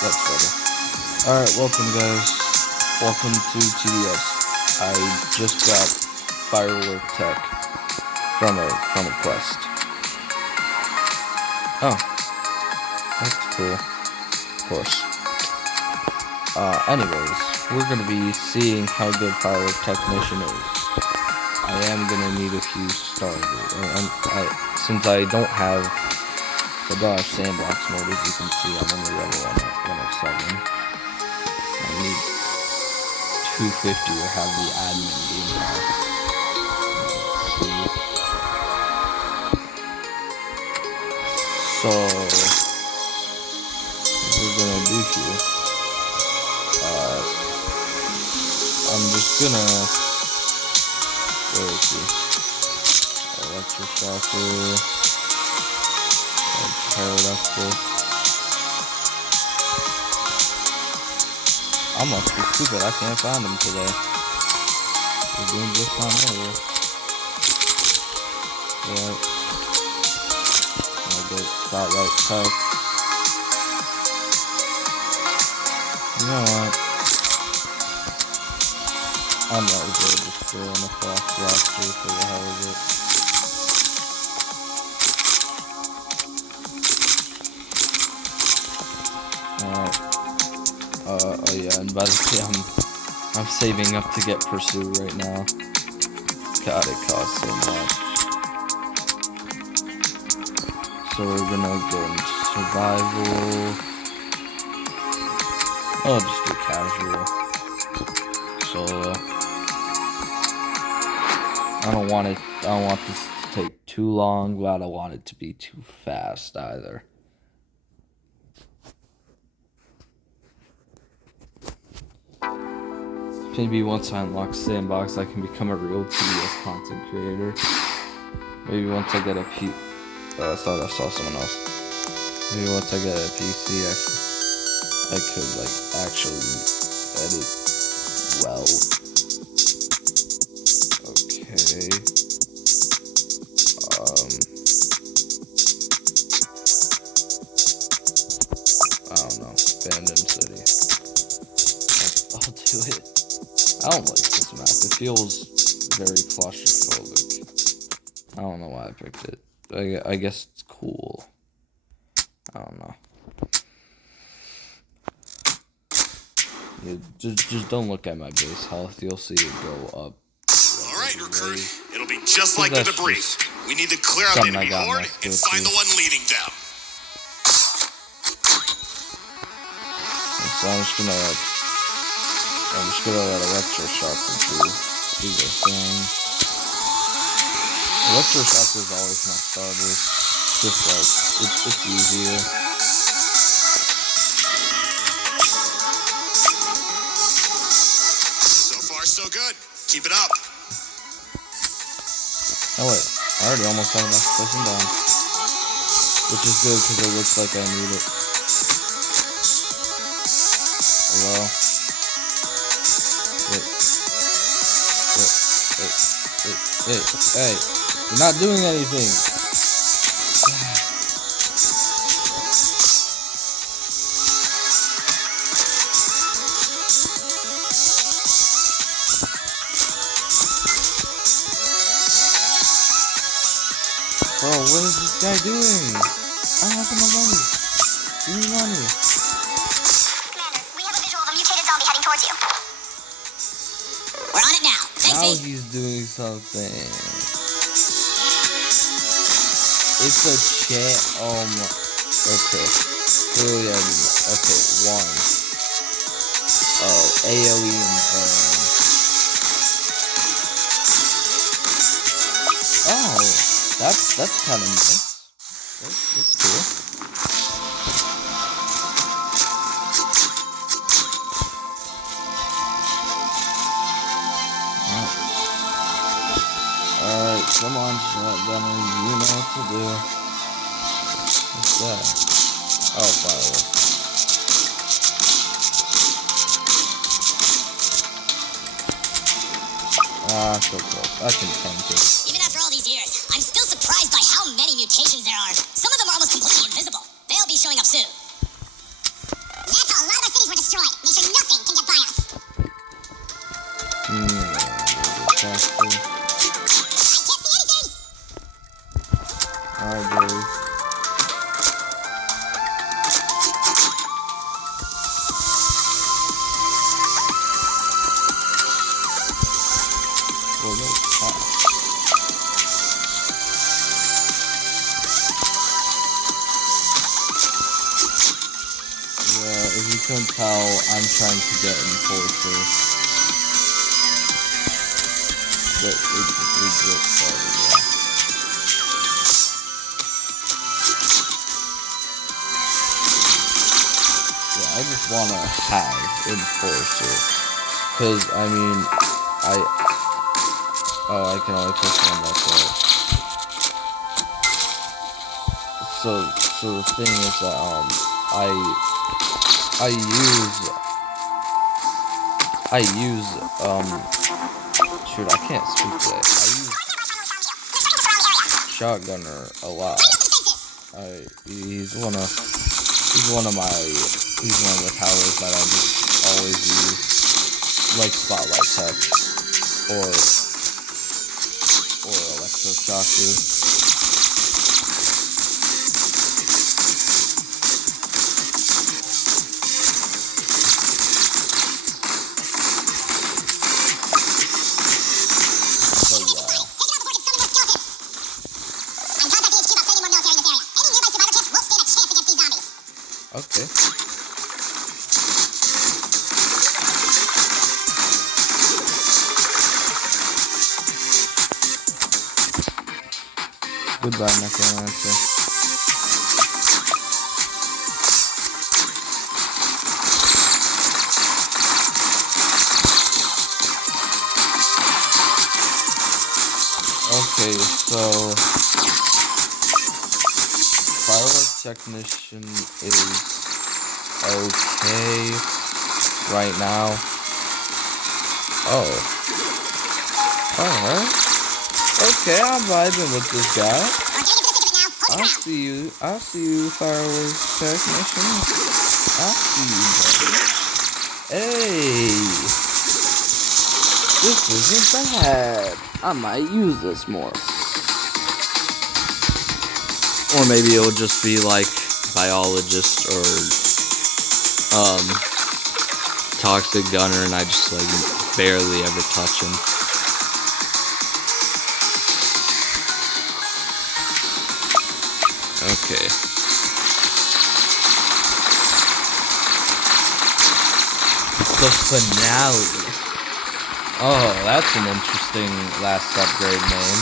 That's better. Alright, welcome guys. Welcome to TDS. I just got Firework tech from a quest. Oh. That's cool. Of course. Anyways, we're gonna be seeing how good Firework Technician is. I am gonna need a few stars. Since I don't have sandbox mode, as you can see, I'm only level 107. I need 250 to have the admin game pass. So, what we're gonna do here, I'm just gonna, where is he? Electroshocker, pterodactyl. I must be stupid, I can't find him today. We're doing just fine earlier. Right. I'll get spotlight tech. You know what? I might as well just throw in a frost blaster for the hell of it. Alright. Oh yeah, and by the way, I'm saving up to get Pursue right now. God, it costs so much. So we're gonna go into survival. I'll just do casual. Solo. I don't want this to take too long, but I don't want it to be too fast either. Maybe once I unlock Sandbox, I can become a real TDS content creator. Maybe once I get a P... I thought I saw someone else. Maybe once I get a PC, I could, like, actually edit well. Okay. I don't know. Abandoned City. I'll do it. I don't like this map. It feels very claustrophobic. I don't know why I picked it. I guess it's cool. I don't know. Yeah, just don't look at my base health. You'll see it go up. Alright, recruit. It'll be just like the debrief. We need to clear out the enemy horde and find the one leading them. So I'm just gonna let Electroshocker do their thing. Electroshocker is always my starter. Just like, it's easier. So far, so good. Keep it up. Oh wait, I already almost have enough pushing down. Which is good because it looks like I need it. Hello? Hey, you're not doing anything. Bro, what is this guy doing? I don't have enough money. Give me money. Commander, we have a visual of a mutated zombie heading towards you. We're on it now. Now he's doing something. It's a chat. Okay. Clearly I didn't. Okay, one. Oh, AoE and burn. Oh, that's kind of nice. That's cool. Alright, come on, shotgunner, you know what to do. What's that? Oh, firework. Ah, so close. I can tank it. Even after all these years, I'm still surprised. Alright, Joey. Well, no, yeah, if you couldn't tell, I'm trying to get Enforcer. But we just started, yeah. I just want to have Enforcer, because, I mean, I can only push one, that's right. So the thing is that, shoot, I can't speak today. I use Shotgunner a lot. He's one of the towers that I just always use, like Spotlight Tech or Electroshocker. So yeah. Okay. Goodbye, Necromancer. Okay, so Firework Technician is okay right now. Oh. Alright. Okay, I'm vibing with this guy. I see you, Firework Technician. I see you, buddy. Hey! This isn't bad. I might use this more. Or maybe it'll just be like Biologist or Toxic Gunner and I just like barely ever touch him. Okay. The finale. Oh, that's an interesting last upgrade name.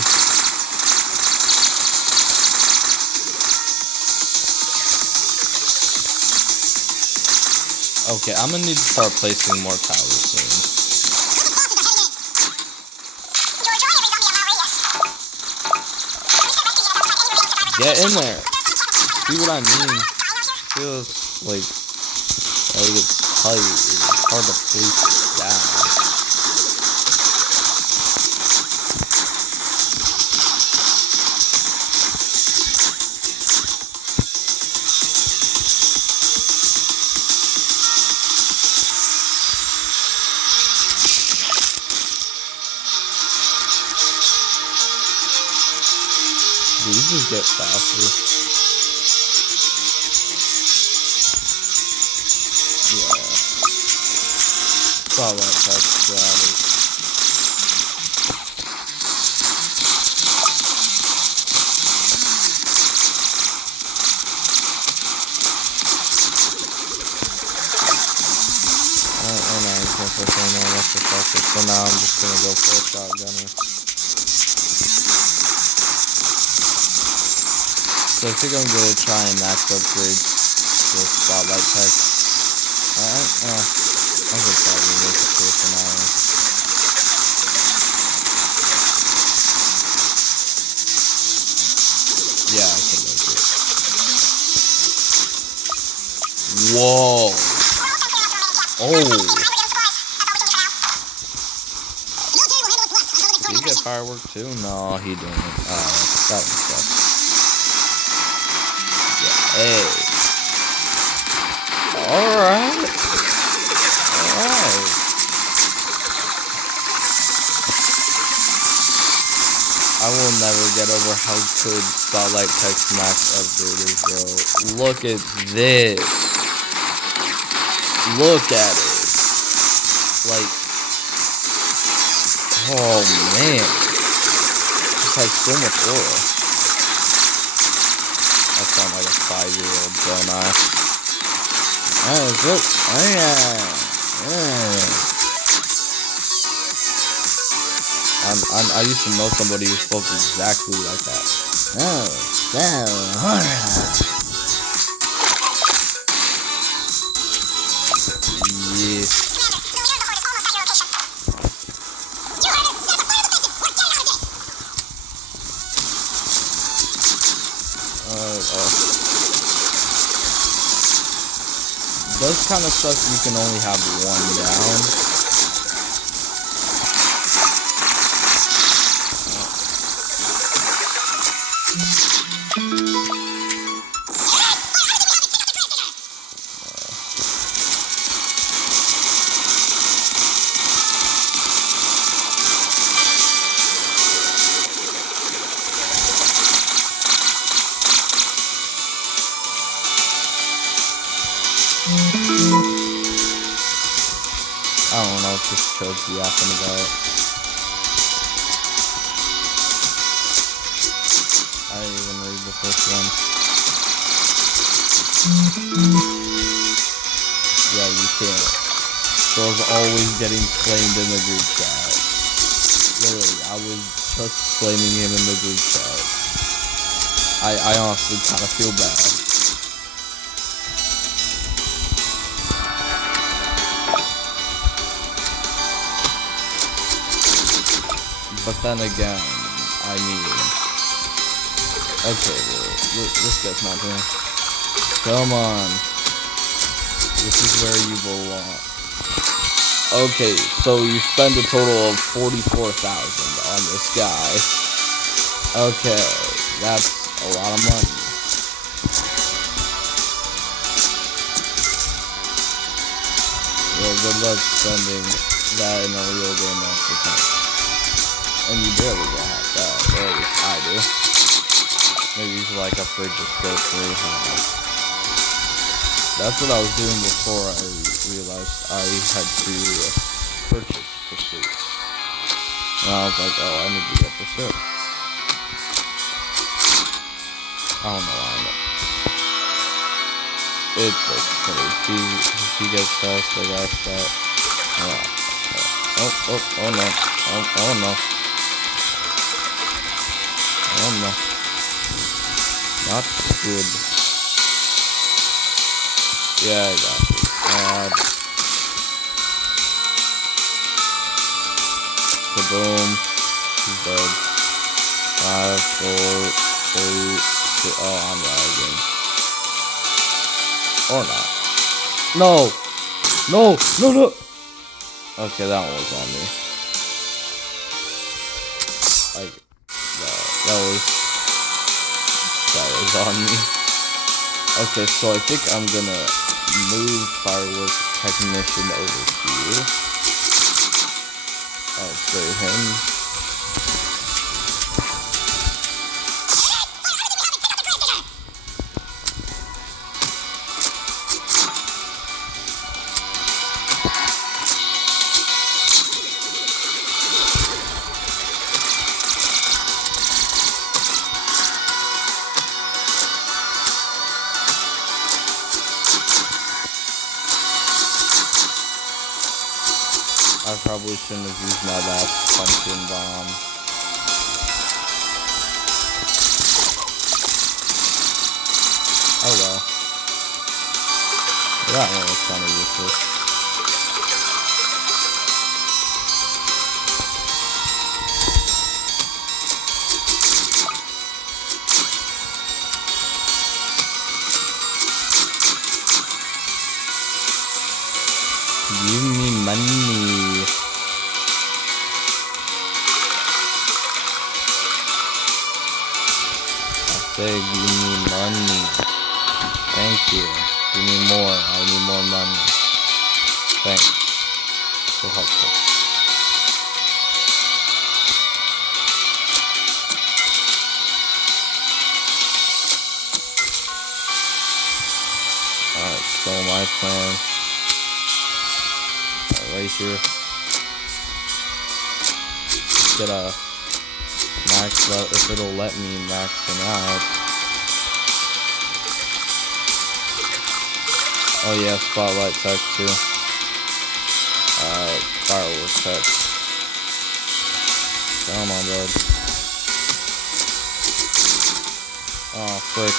Okay, I'm gonna need to start placing more towers soon. Get in there. See what I mean? Feels like it's tight. It's hard to place down. These just get faster. Yeah. Saw that text, got it. And I can't push any more Electroshocker, so now I'm just gonna go for a Shotgunner. So I think I'm gonna try and max upgrade the Spotlight Tech. I could probably make it to an hour. Yeah, I can make it. Whoa! Oh! Did he get Firework too? No, he didn't. That would suck. Hey. Alright. I will never get over how good Spotlight Text Max upgrade is, bro. Look at this. Look at it. Like, oh man. This has so much aura. I sound like a 5-year-old, don't I? Oh, look. Oh, yeah. I used to know somebody who spoke exactly like that. Oh, so horror. Yeah. Those kind of stuff you can only have one down. I don't know what this choke's yapping about. I didn't even read the first one. Yeah, you can't. Girls always getting claimed in the group chat. Literally, I was just claiming him in the group chat. I honestly kind of feel bad. But then again, I mean, okay, well, this guy's not doing. Come on, this is where you belong. Okay, so you spend a total of 44,000 on this guy. Okay, that's a lot of money. Well, good luck spending that in a real game after time. And you barely gonna have that, or at least I do. Maybe you should like upgrade your skill tree. That's what I was doing before I realized I had to purchase Pursuit. And I was like, oh, I need to get Pursuit. I don't know why. It's okay. If he gets fast, I got that. Oh no. Oh no. Oh no. Not good. Yeah, I got it. Kaboom. He's dead. 5, 4, 3, 2. Oh, I'm lagging. Or not. No. Okay, that one was on me. Like, that was on me. Okay, so I think I'm gonna move Firework Technician over here. Upgrade him. I probably shouldn't have used my last pumpkin bomb. Oh well. That one was kind of useless. Give me money. I say give me money. Thank you. Give me more. I need more money. Thanks. So helpful. So my plan right here, get a max out if it'll let me max them out. Oh yeah, spotlight tech too. Firework tech. Come on, bud. Oh frick!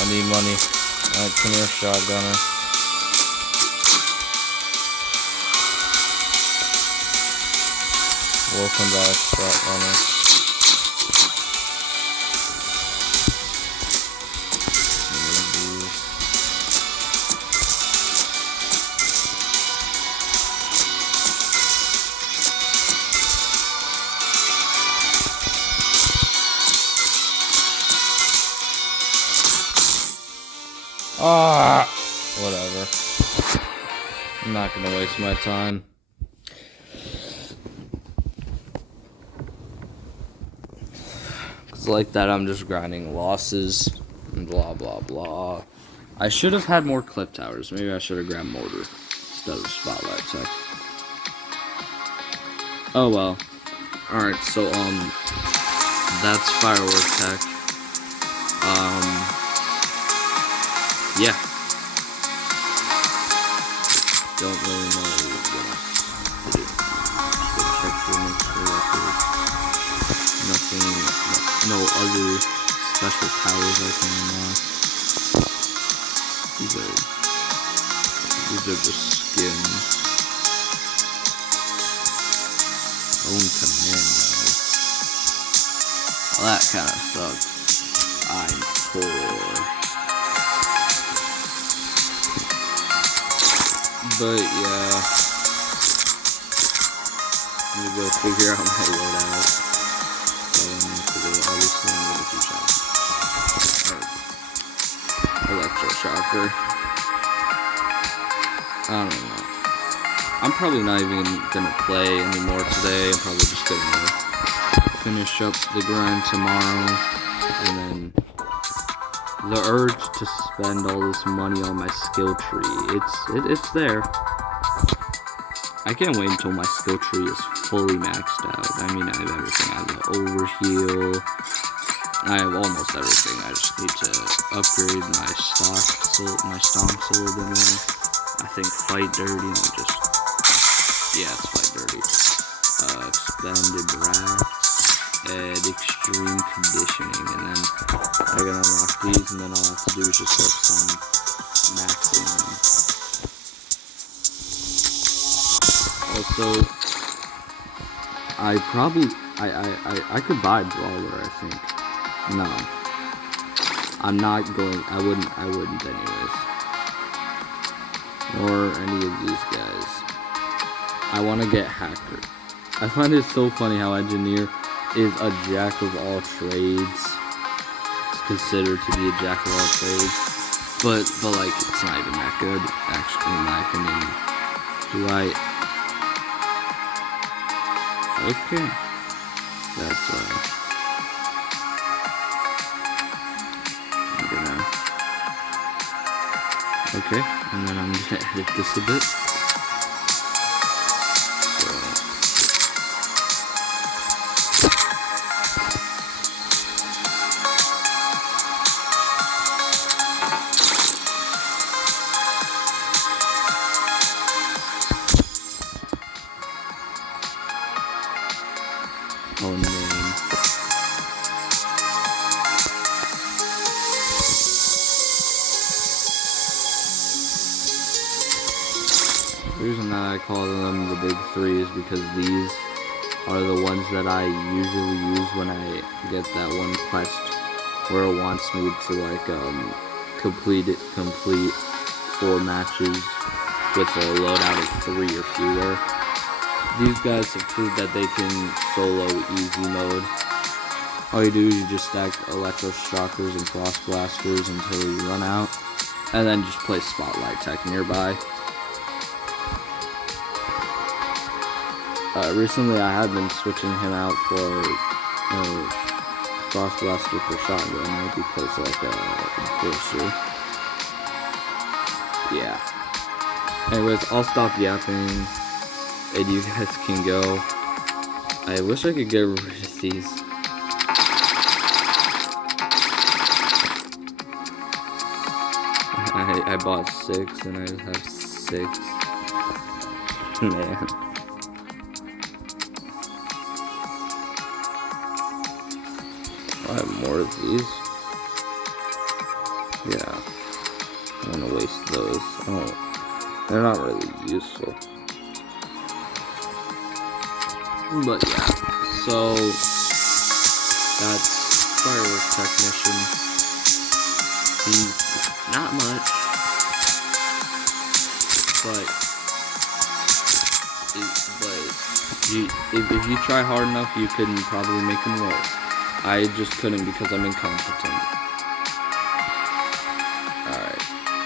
I need money. Alright, come here, shotgunner. Welcome back, shotgunner. Whatever. I'm not gonna waste my time. Cause like that, I'm just grinding losses and blah blah blah. I should have had more clip towers. Maybe I should have grabbed mortar instead of spotlight tech. Oh well. All right. So that's firework tech. Yeah. Don't really know what else to do. Go check your mixer records. Nothing, no other special powers I can unlock. These are just skins. Own commando. Well, that kind of sucks. I'm poor. But yeah, I'm gonna go figure out my loadout. So I'm gonna have to go, obviously, I'm gonna do shots. Electroshocker. I don't know. I'm probably not even gonna play anymore today. I'm probably just gonna finish up the grind tomorrow, and then the urge to spend all this money on my skill tree, it's there. I can't wait until my skill tree is fully maxed out. I mean, I have everything. I have the overheal. I have almost everything. I just need to upgrade my stonks a little bit more. I think fight dirty. Yeah, it's fight dirty. Expanded brass. And extreme conditioning, and then I can unlock these, and then all I have to do is just focus on maxing them. Also, I could buy Brawler, I think. No. I'm not going, I wouldn't anyways. Or any of these guys. I want to get Hacker. I find it so funny how Engineer is a jack of all trades. It's considered to be a jack of all trades, but like it's not even that good, actually, in my opinion. Okay, that's okay, and then I'm gonna edit this a bit. Oh no. The reason that I call them the big three is because these are the ones that I usually use when I get that one quest where it wants me to like complete 4 matches with a loadout of 3 or fewer. These guys have proved that they can solo easy mode. All you do is you just stack electroshockers and frost blasters until you run out, and then just play spotlight tech nearby. Recently I have been switching him out for frost blaster for shotgun because like a enforcer. yeah. Anyways, I'll stop yapping, and you guys can go. I wish I could get rid of these. I bought 6, and I just have 6. Man. I have more of these. Yeah. I'm gonna waste those. They're not really useful. But yeah. So that's Firework Technician. He's not much, but if you try hard enough, you can probably make him work. I just couldn't because I'm incompetent. Alright.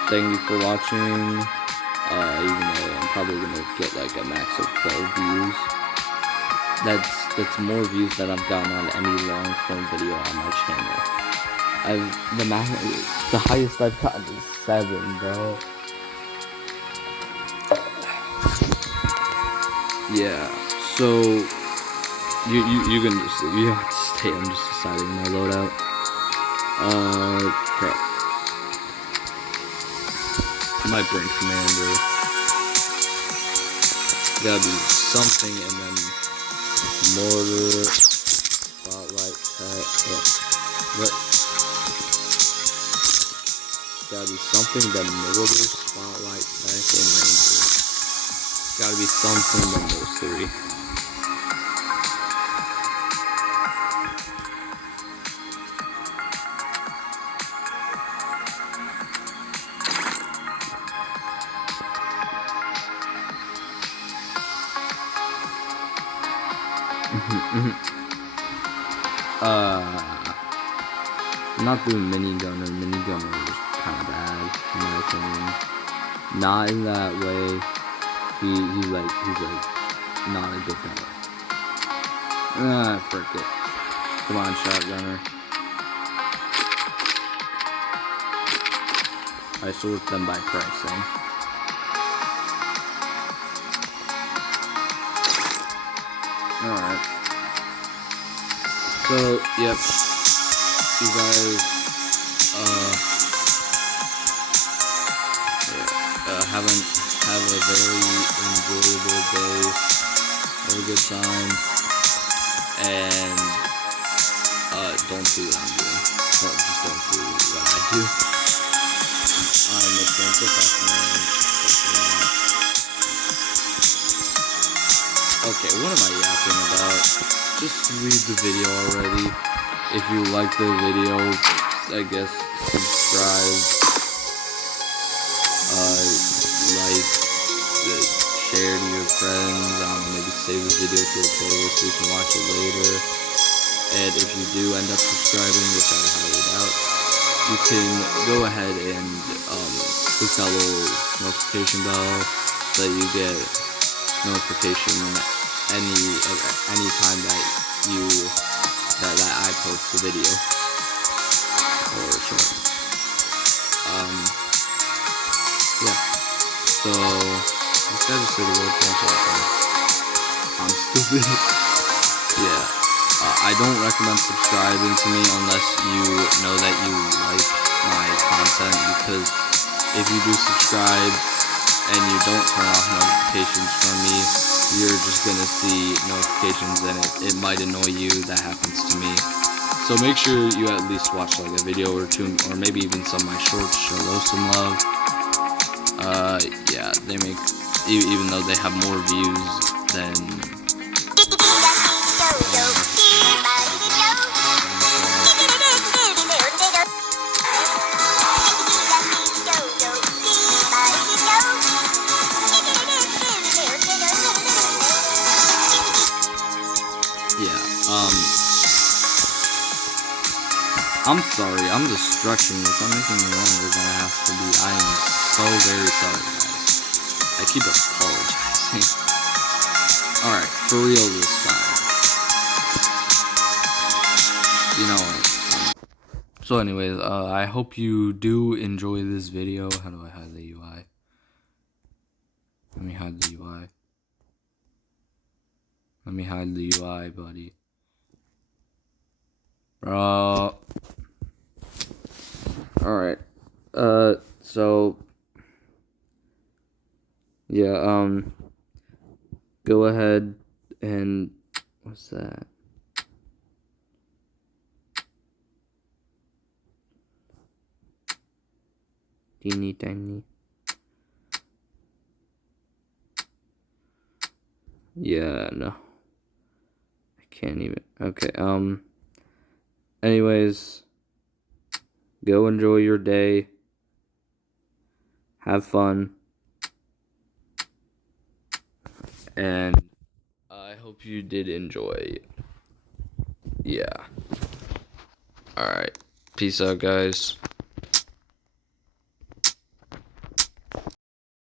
Thank you for watching. Even though I'm probably gonna get like a max of 12 views. That's more views than I've gotten on any long form video on my channel. The highest I've gotten is 7, bro. Yeah, so you can just you don't have to stay. I'm just deciding my loadout. Crap. My brain commander. Gotta be something, and then mortar, spotlight, what? Gotta be something, then mortar, spotlight, tech, and ranger. Gotta be something than those 3. I'm not doing minigunner. Minigunner is kind of bad, in my opinion. Not in that way. He's like not a good gunner. Frick it. Come on, shotgunner. I sort them by pricing. Alright. So, yep. You guys, have a very enjoyable day. Have a good time. And, don't do what I'm doing. Just don't do what I do. I'm a trained professional. Okay, what am I yapping about? Just leave the video already. If you like the video, I guess subscribe, share to your friends. Maybe save the video to a playlist so you can watch it later. And if you do end up subscribing, which I highly doubt, you can go ahead and click that little notification bell so that you get notification any time that I post the video or short. Yeah. So this guy just said the word I'm stupid. Yeah. I don't recommend subscribing to me unless you know that you like my content, because if you do subscribe and you don't turn off notifications from me, you're just gonna see notifications and it might annoy you. That happens to me. So make sure you at least watch like a video or 2, or maybe even some of my shorts. Show those some love. Yeah, they make, even though they have more views than I'm sorry, I'm just stretching this. I'm making it longer than it has to be. I am so very sorry, guys. I keep apologizing. Alright, for real this time. You know what? So anyways, I hope you do enjoy this video. How do I hide the UI? Let me hide the UI. Let me hide the UI, buddy. Bro. Alright. So yeah, go ahead and what's that? Teeny tiny. Yeah, no. I can't even. Okay, anyways, go enjoy your day. Have fun. And I hope you did enjoy. Yeah. Alright. Peace out, guys.